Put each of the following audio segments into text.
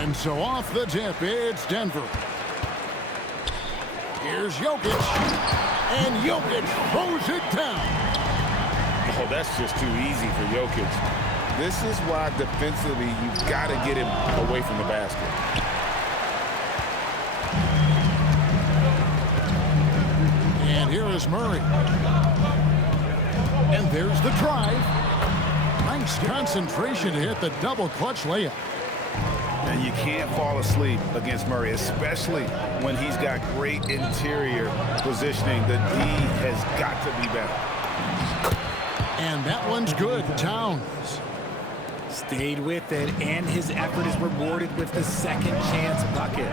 And so off the tip, it's Denver. Here's Jokic. And Jokic throws it down. Oh, that's just too easy for Jokic. This is why defensively you've got to get him away from the basket. And here is Murray. And there's the drive. Nice concentration to hit the double clutch layup. And you can't fall asleep against Murray, especially when he's got great interior positioning. The D has got to be better. And that one's good. Towns. Stayed with it, and his effort is rewarded with the second chance bucket.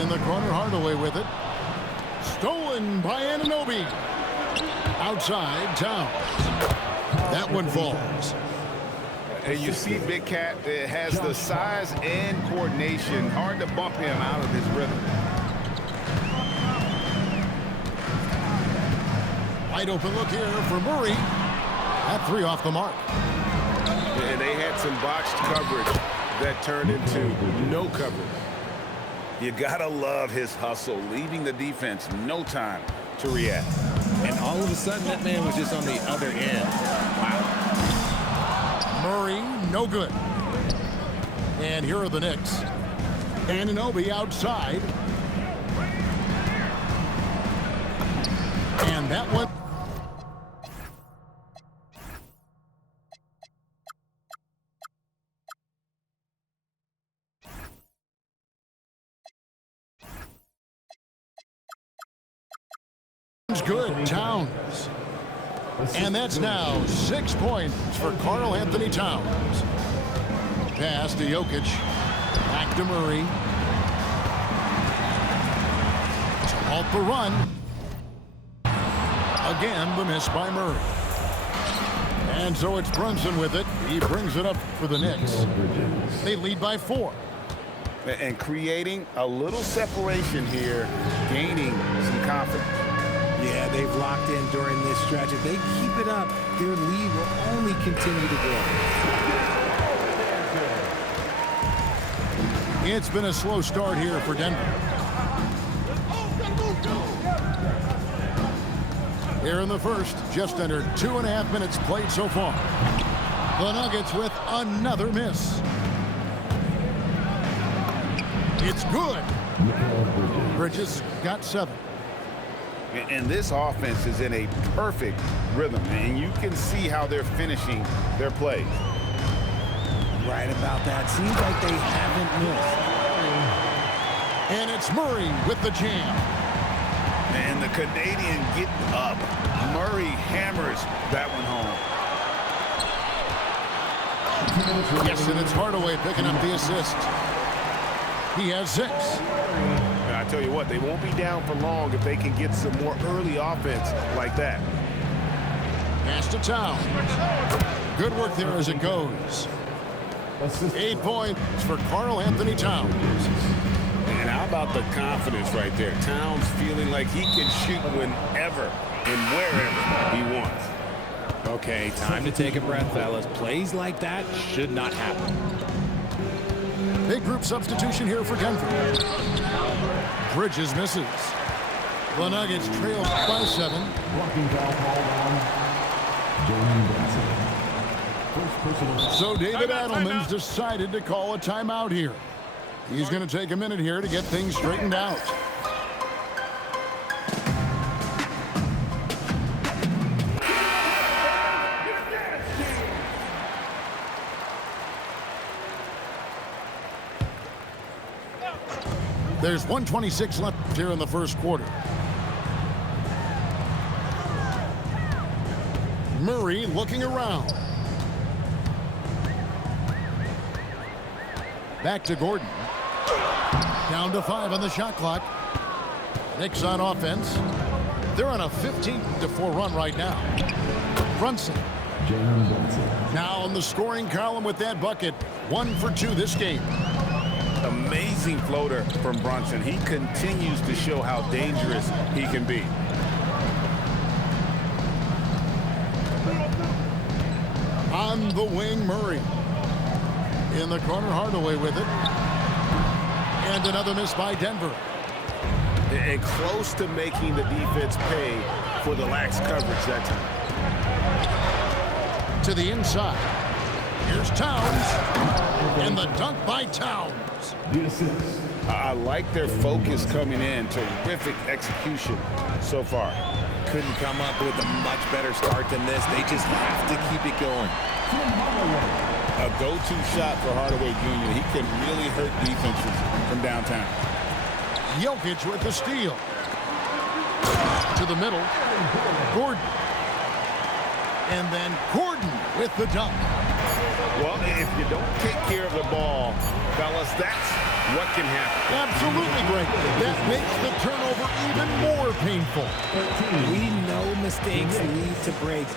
In the corner, Hardaway with it. Stolen by Anunoby. Outside, Towns. That one falls. And you see Big Cat has the size and coordination. Hard to bump him out of his rhythm. Wide open look here for Murray. That three off the mark. And they had some botched coverage that turned into no coverage. You gotta love his hustle, leaving the defense no time to react. And all of a sudden, that man was just on the other end. Wow. Murray, no good. And here are the Knicks. Anunoby outside. And that one. Good. Towns. And that's now 6 points for Karl Anthony Towns. Pass to Jokic. Back to Murray. To halt the run. Again, the miss by Murray. And so it's Brunson with it. He brings it up for the Knicks. They lead by 4. And creating a little separation here, gaining some confidence. Yeah, they've locked in during this stretch. If they keep it up, their lead will only continue to grow. It's been a slow start here for Denver. Here in the first, just under 2.5 minutes played so far. The Nuggets with another miss. It's good. Bridges got 7. And this offense is in a perfect rhythm, and you can see how they're finishing their plays. Right about that. Seems like they haven't missed. And it's Murray with the jam. And the Canadian getting up. Murray hammers that one home. Yes, and it's Hardaway picking up the assist. He has 6. I tell you what, they won't be down for long if they can get some more early offense like that. Pass to Towns. Good work there as it goes. 8 points for Karl Anthony Towns. And how about the confidence right there? Towns feeling like he can shoot whenever and wherever he wants. Okay, time to take a breath, fellas. Plays like that should not happen. Big group substitution here for Denver. Bridges misses. The Nuggets trail by 7. So David Adelman's decided to call a timeout here. He's going to take a minute here to get things straightened out. There's 1:26 left here in the first quarter. Murray looking around. Back to Gordon. Down to 5 on the shot clock. Knicks on offense. They're on a 15-4 run right now. Brunson. Now in the scoring column with that bucket. 1 for 2 this game. Amazing floater from Brunson. He continues to show how dangerous he can be. On the wing, Murray. In the corner, Hardaway with it. And another miss by Denver. And close to making the defense pay for the lax coverage that time. To the inside. Here's Towns. And the dunk by Towns. I like their focus coming in. Terrific execution so far. Couldn't come up with a much better start than this. They just have to keep it going. A go-to shot for Hardaway Jr. He can really hurt defenses from downtown. Jokic with the steal. To the middle. Gordon. And then Gordon with the dunk. Well, if you don't take care of the ball, fellas, that's what can happen. Absolutely great. That makes the turnover even more painful. We know mistakes lead to breaks.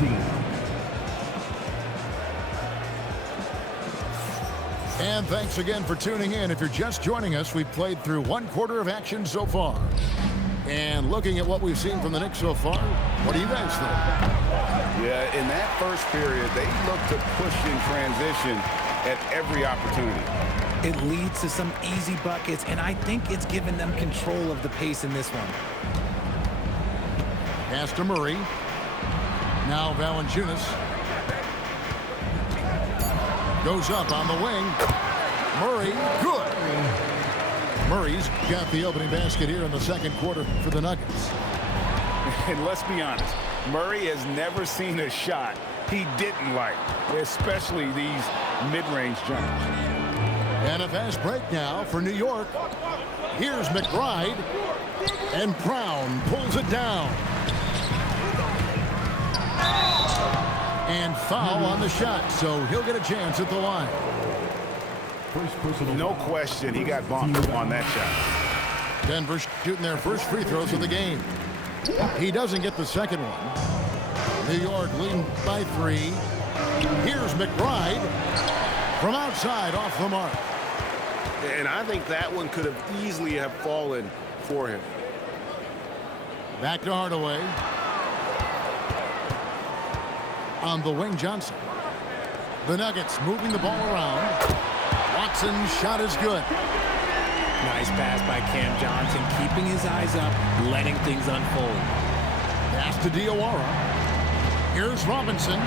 19. And thanks again for tuning in. If you're just joining us, we've played through 1 quarter of action so far. And looking at what we've seen from the Knicks so far, what do you guys think? Yeah, in that first period, they looked to push in transition at every opportunity. It leads to some easy buckets, and I think it's given them control of the pace in this one. Pass to Murray. Now Valanciunas. Goes up on the wing. Murray, good. Murray's got the opening basket here in the second quarter for the Nuggets. And let's be honest, Murray has never seen a shot he didn't like, especially these mid-range jumpers. And a fast break now for New York. Here's McBride. And Brown pulls it down. And foul on the shot, so he'll get a chance at the line. No question, he got bumped on that shot. Denver shooting their first free throws of the game. He doesn't get the second one. New York leading by 3. Here's McBride from outside off the mark. And I think that one could have easily have fallen for him. Back to Hardaway. On the wing, Johnson. The Nuggets moving the ball around. Watson's shot is good. Nice pass by Cam Johnson, keeping his eyes up, letting things unfold. Pass to Diawara. Here's Robinson.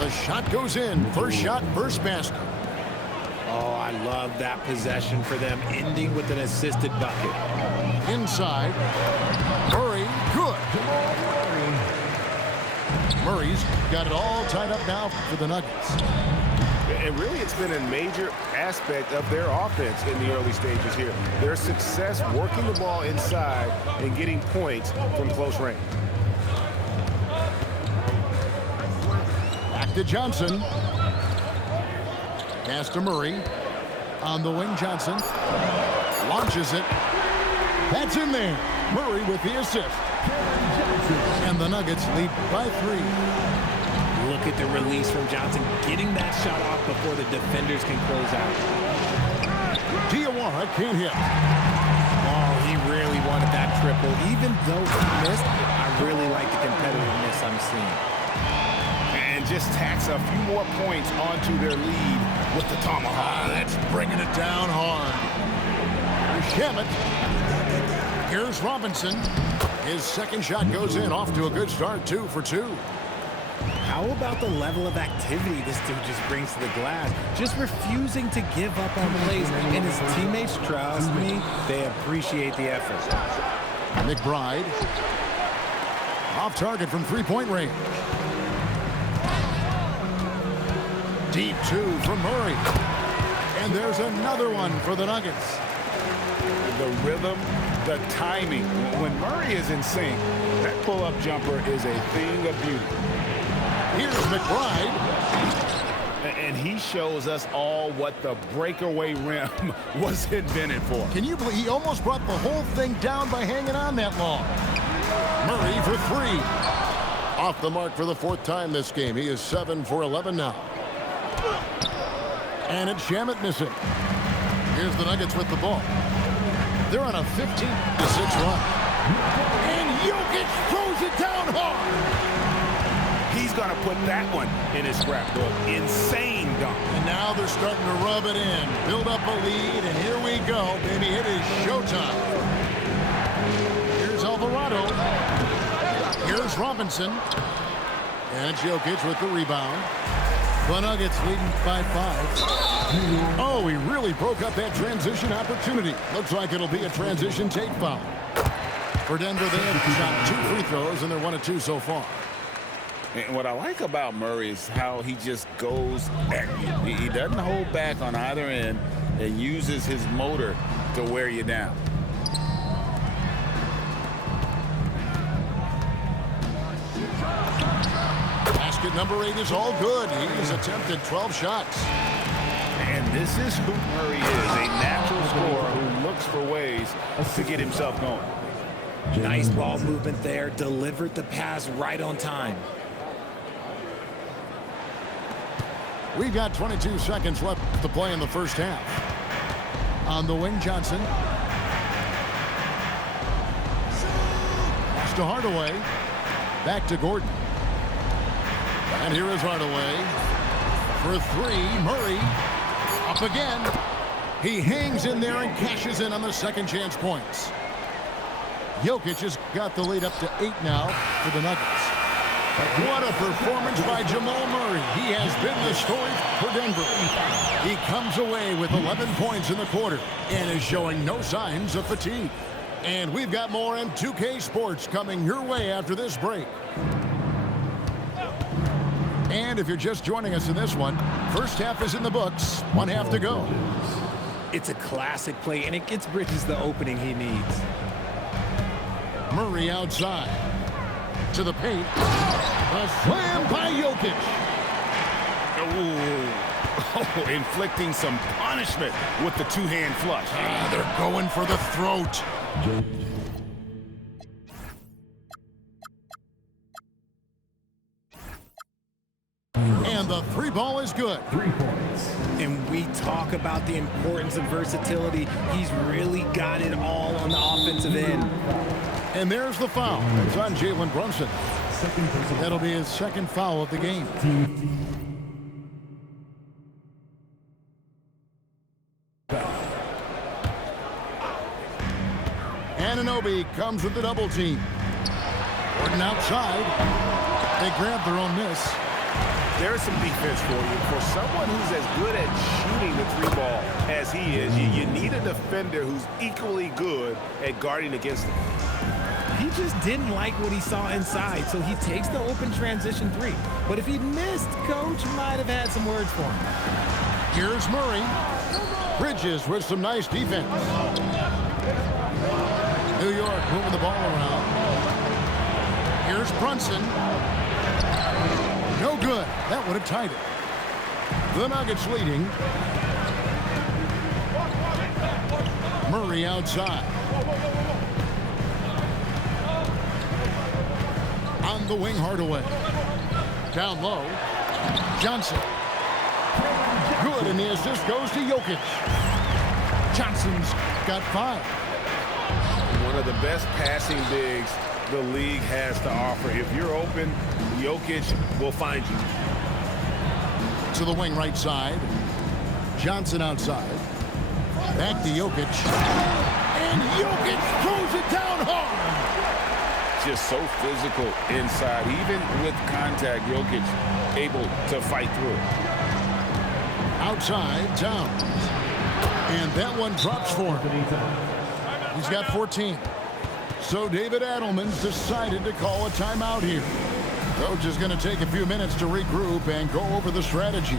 The shot goes in. First shot, first basket. Oh, I love that possession for them, ending with an assisted bucket. Inside. Murray, good. Murray's got it all tied up now for the Nuggets. And really, it's been a major aspect of their offense in the early stages here. Their success working the ball inside and getting points from close range. Back to Johnson. Pass to Murray. On the wing, Johnson. Launches it. That's in there. Murray with the assist. And the Nuggets lead by 3. Look at the release from Johnson, getting that shot off before the defenders can close out. Diawara can't hit. Oh, he really wanted that triple. Even though he missed, I really like the competitiveness I'm seeing. And just tacks a few more points onto their lead with the tomahawk. That's bringing it down hard. Shamet. Here's Robinson. His second shot goes in, off to a good start, 2 for 2. How about the level of activity this dude just brings to the glass? Just refusing to give up on plays, and his teammates, trust me, they appreciate the effort. McBride. Off target from three-point range. Deep 2 from Murray. And there's another one for the Nuggets. The rhythm, the timing. When Murray is in sync, that pull-up jumper is a thing of beauty. Here's McBride. And he shows us all what the breakaway rim was invented for. Can you believe he almost brought the whole thing down by hanging on that long? Murray for 3. Off the mark for the 4th time this game. He is 7 for 11 now. And it's Shamet missing. Here's the Nuggets with the ball. They're on a 15-6 run. And Jokic throws it down hard. He He's going to put that one in his scrapbook. Insane dunk. And now they're starting to rub it in. Build up a lead, and here we go, baby. It is showtime. Here's Alvarado. Here's Robinson. And Jokic with the rebound. The Nuggets leading by 5. Oh, he really broke up that transition opportunity. Looks like it'll be a transition take foul. For Denver, they have shot 2 free throws, and they're 1 of 2 so far. And what I like about Murray is how he just goes at you. He doesn't hold back on either end and uses his motor to wear you down. Basket number 8 is all good. He's attempted 12 shots. And this is who Murray is, a natural scorer who looks for ways to get himself going. Nice ball movement there. Delivered the pass right on time. We've got 22 seconds left to play in the first half. On the wing, Johnson. Pass to Hardaway. Back to Gordon. And here is Hardaway. For 3, Murray. Up again. He hangs in there and cashes in on the second chance points. Jokic has got the lead up to 8 now for the Nuggets. What a performance by Jamal Murray. He has been the story for Denver. He comes away with 11 points in the quarter and is showing no signs of fatigue. And we've got more in 2K Sports coming your way after this break. And if you're just joining us in this one, first half is in the books. 1 half to go. It's a classic play, and it gets Bridges the opening he needs. Murray outside. To the paint. A slam by Jokic. Oh, inflicting some punishment with the two-hand flush. They're going for the throat. And the 3 ball is good. 3 points. And we talk about the importance of versatility. He's really got it all on the offensive end. And there's the foul. It's on Jalen Brunson. That'll be his second foul of the game. Anunoby comes with the double team. Gordon outside. They grab their own miss. There's some defense for you. For someone who's as good at shooting the 3 ball as he is, you need a defender who's equally good at guarding against him. He just didn't like what he saw inside, so he takes the open transition 3. But if he missed, Coach might have had some words for him. Here's Murray. Bridges with some nice defense. New York moving the ball around. Here's Brunson. No good. That would have tied it. The Nuggets leading. Murray outside. On the wing, Hardaway. Down low. Johnson. Good, and the assist goes to Jokic. Johnson's got 5. One of the best passing bigs the league has to offer. If you're open, Jokic will find you. To the wing right side. Johnson outside. Back to Jokic. And Jokic throws it down hard. Just so physical inside. Even with contact, Jokic able to fight through it. Outside, down. And that one drops for him. He's got 14. So David Adelman's decided to call a timeout here. Coach is going to take a few minutes to regroup and go over the strategy.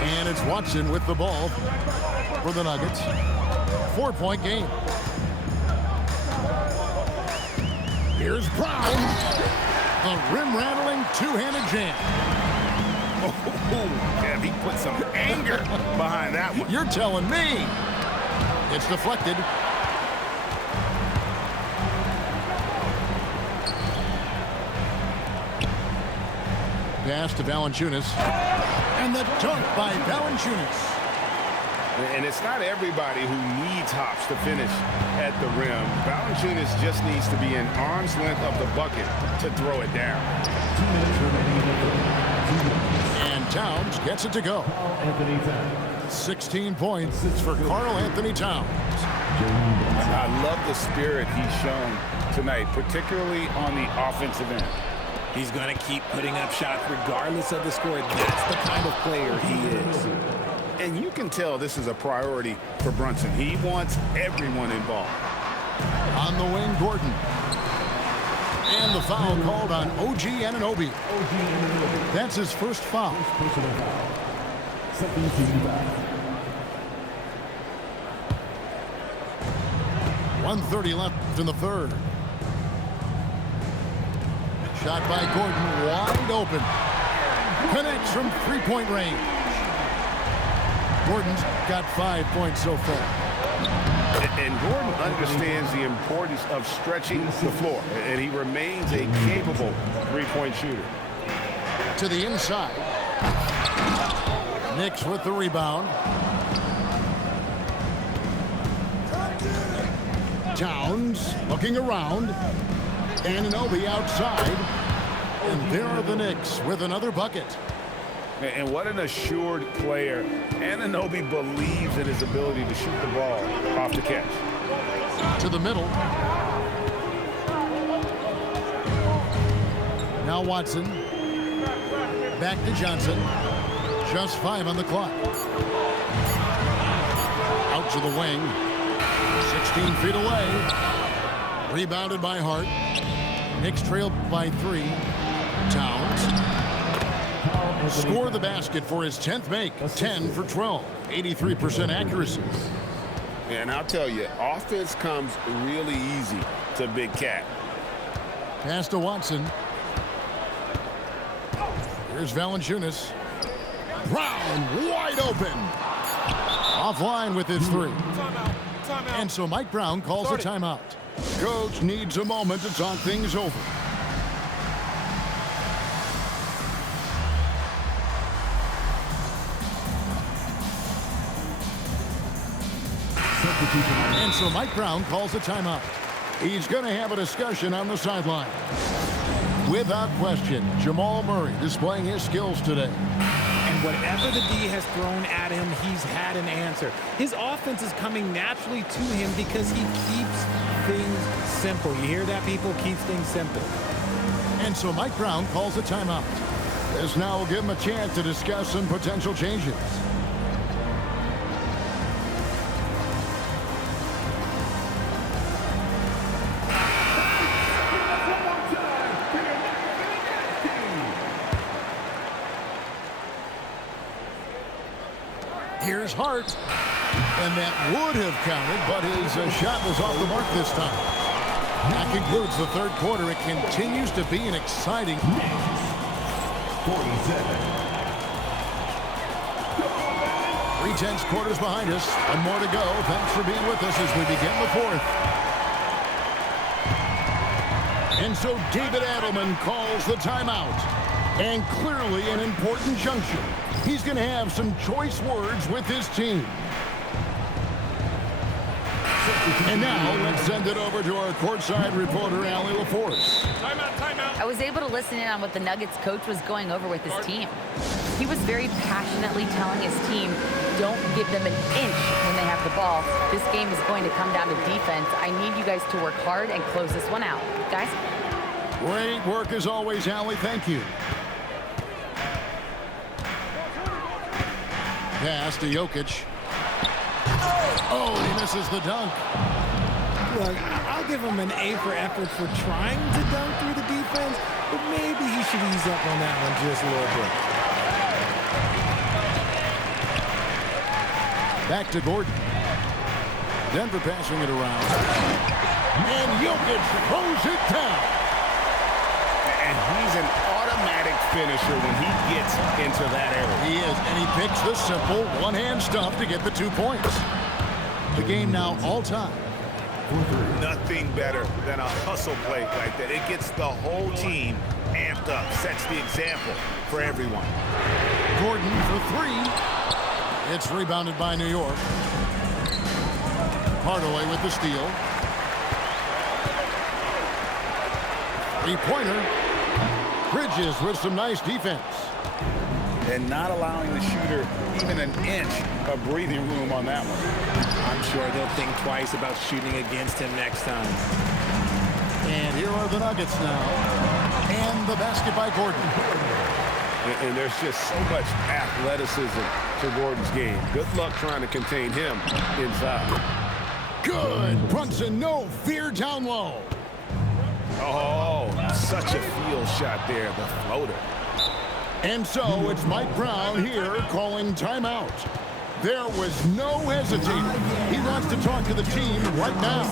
And it's Watson with the ball for the Nuggets. 4-point game. Here's Brown. A rim-rattling two-handed jam. Oh, yeah, he put some anger behind that one. You're telling me. It's deflected. pass to Valanciunas. And the dunk by Valanciunas. And it's not everybody who needs hops to finish at the rim. Valanciunas just needs to be an arm's length of the bucket to throw it down. And Towns gets it to go. 16 points for Karl Anthony Towns. I love the spirit he's shown tonight, particularly on the offensive end. He's going to keep putting up shots regardless of the score. That's the kind of player he is. And you can tell this is a priority for Brunson. He wants everyone involved. On the wing, Gordon. And the foul called on OG Anunoby. That's his first foul. 1:30 left in the third. Shot by Gordon, wide open. Connects from three-point range. Gordon's got 5 points so far. And Gordon understands the importance of stretching the floor, and he remains a capable three-point shooter. To the inside. Knicks with the rebound. Towns looking around. Anunoby outside. And there are the Knicks with another bucket. And what an assured player. Anunoby believes in his ability to shoot the ball off the catch. To the middle. Now Watson. Back to Johnson. Just 5 on the clock. Out to the wing. 16 feet away. Rebounded by Hart. Knicks trail by 3. Towns. Score the basket for his 10th make. 10 for 12. 83% accuracy. And I'll tell you, offense comes really easy to Big Cat. Pass to Watson. Here's Valanciunas. Brown wide open. Offline with his 3. And so Mike Brown calls a timeout. Coach needs a moment to talk things over. And so Mike Brown calls a timeout. He's going to have a discussion on the sideline. Without question, Jamal Murray displaying his skills today. And whatever the D has thrown at him, he's had an answer. His offense is coming naturally to him because he keeps things simple. You hear that, people? Keeps things simple. And so Mike Brown calls a timeout. This now will give him a chance to discuss some potential changes. Here's Hart. And that would have counted, but his shot was off the mark this time. That concludes the third quarter. It continues to be an exciting... 3/10 quarters behind us. One more to go. Thanks for being with us as we begin the fourth. And so David Adelman calls the timeout. And clearly an important junction. He's going to have some choice words with his team. And now let's send it over to our courtside reporter, Allie LaForce. I was able to listen in on what the Nuggets coach was going over with his team. He was very passionately telling his team, don't give them an inch when they have the ball. This game is going to come down to defense. I need you guys to work hard and close this one out. Guys? Great work as always, Allie. Thank you. Pass to Jokic. Oh, he misses the dunk. Look, I'll give him an A for effort for trying to dunk through the defense, but maybe he should ease up on that one just a little bit. Back to Gordon. Denver passing it around. And Jokic throws it down. And he's an automatic finisher when he gets into that area. He is, and he picks the simple one-hand stuff to get the 2 points. The game now all-time Nothing better than a hustle play like that. It gets the whole team amped up, sets the example for everyone. Gordon for three. It's rebounded by New York. Hardaway with the steal. Three-pointer. Bridges with some nice defense. And not allowing the shooter even an inch of breathing room on that one. I'm sure they'll think twice about shooting against him next time. And here are the Nuggets now. And the basket by Gordon. And there's just so much athleticism to Gordon's game. Good luck trying to contain him inside. Good. Brunson, no fear down low. Oh, such a field shot there, the floater. And so it's Mike Brown here calling timeout. There was no hesitating. He wants to talk to the team right now.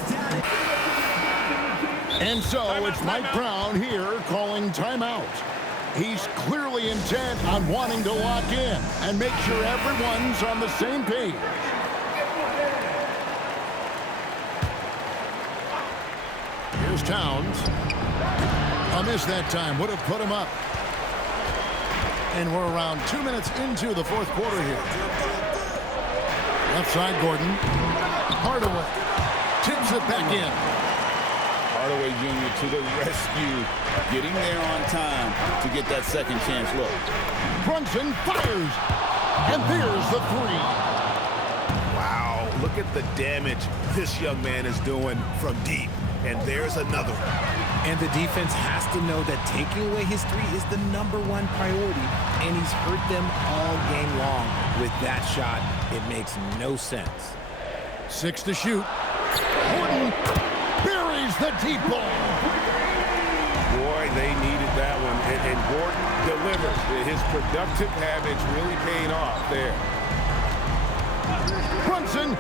And so it's Mike Brown here calling timeout. He's clearly intent on wanting to lock in and make sure everyone's on the same page. Here's Towns. A miss that time would have put him up. And we're around 2 minutes into the fourth quarter here. Left side, Gordon. Hardaway tips it back in. Hardaway Jr. to the rescue, getting there on time to get that second chance look. Brunson fires, and there's the three. Wow, look at the damage this young man is doing from deep. And there's another one. And the defense has to know that taking away his three is the #1 priority, and he's hurt them all game long. With that shot, it makes no sense. 6 to shoot. Gordon buries the deep ball. Boy, they needed that one, and Gordon delivers. His productive habits really paying off there. Brunson.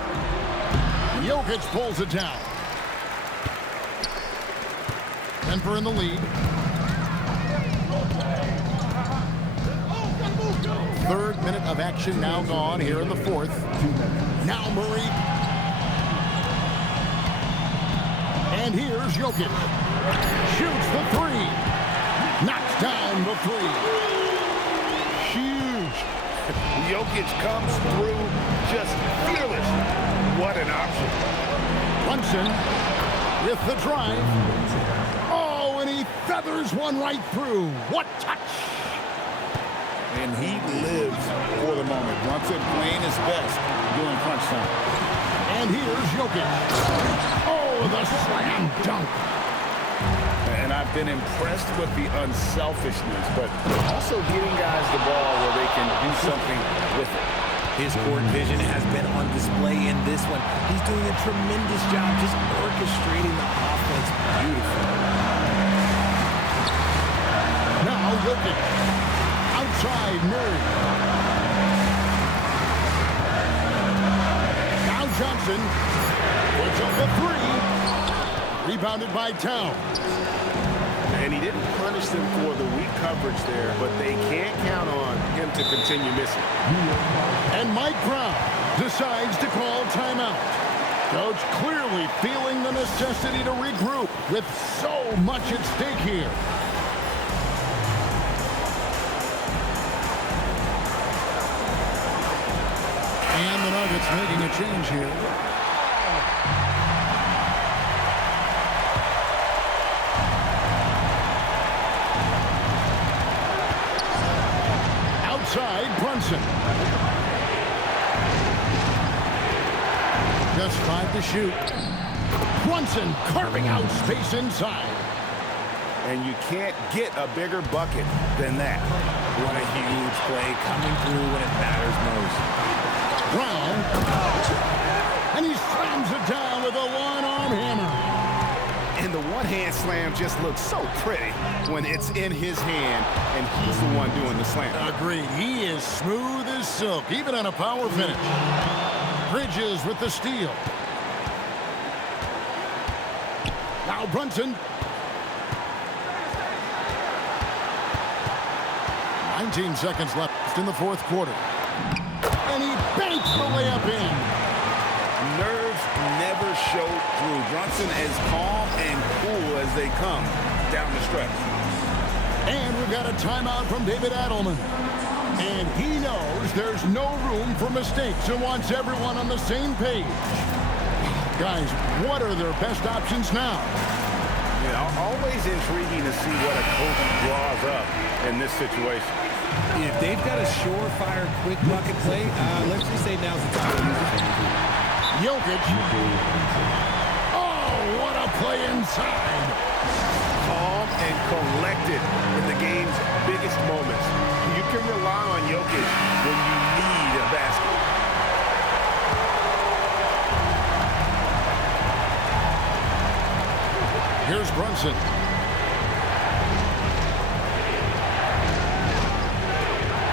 Jokic pulls it down. Denver in the lead. Third minute of action now gone here in the fourth. Now Murray. And here's Jokic. Shoots the three. Knocks down the three. Huge. Jokic comes through just fearless. What an option. Brunson with the drive. Oh, and he feathers one right through. What touch. And he lives for the moment. Brunson playing his best during crunch time. And here's Jokic. Oh, the slam dunk. And I've been impressed with the unselfishness, but also getting guys the ball where they can do something with it. His court vision has been on display in this one. He's doing a tremendous job just orchestrating the offense beautifully. Now Jokic. Outside Murray. Now Johnson puts up the three. Rebounded by Towns. And he didn't punish them for the weak coverage there, but they can't count on him to continue missing. And Mike Brown decides to call timeout. Coach clearly feeling the necessity to regroup with so much at stake here. And the Nuggets making a change here. Outside, Brunson. Just 5 to shoot. Brunson carving out space inside. And you can't get a bigger bucket than that. What a huge play coming through when it matters most. Brown. And he slams it down with a one-arm hammer. And the one-hand slam just looks so pretty when it's in his hand and he's the one doing the slam. Agreed. He is smooth as silk, even on a power finish. Bridges with the steal. Now Brunson. 19 seconds left in the fourth quarter. And he banks the layup in. Nerves never show through. Brunson as calm and cool as they come down the stretch. And we've got a timeout from David Adelman. And he knows there's no room for mistakes and wants everyone on the same page. Guys, what are their best options now? Yeah, always intriguing to see what a coach draws up in this situation. If they've got a surefire, quick bucket play, let's just say now's the time to use it. Jokic. Oh, what a play inside. Calm and collected in the game's biggest moments. You can rely on Jokic when you need a basket. Here's Brunson.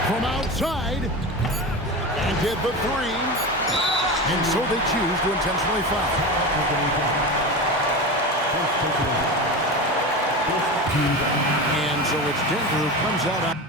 From outside. And get the three. And so they choose to intentionally foul. And so it's Denver who comes out.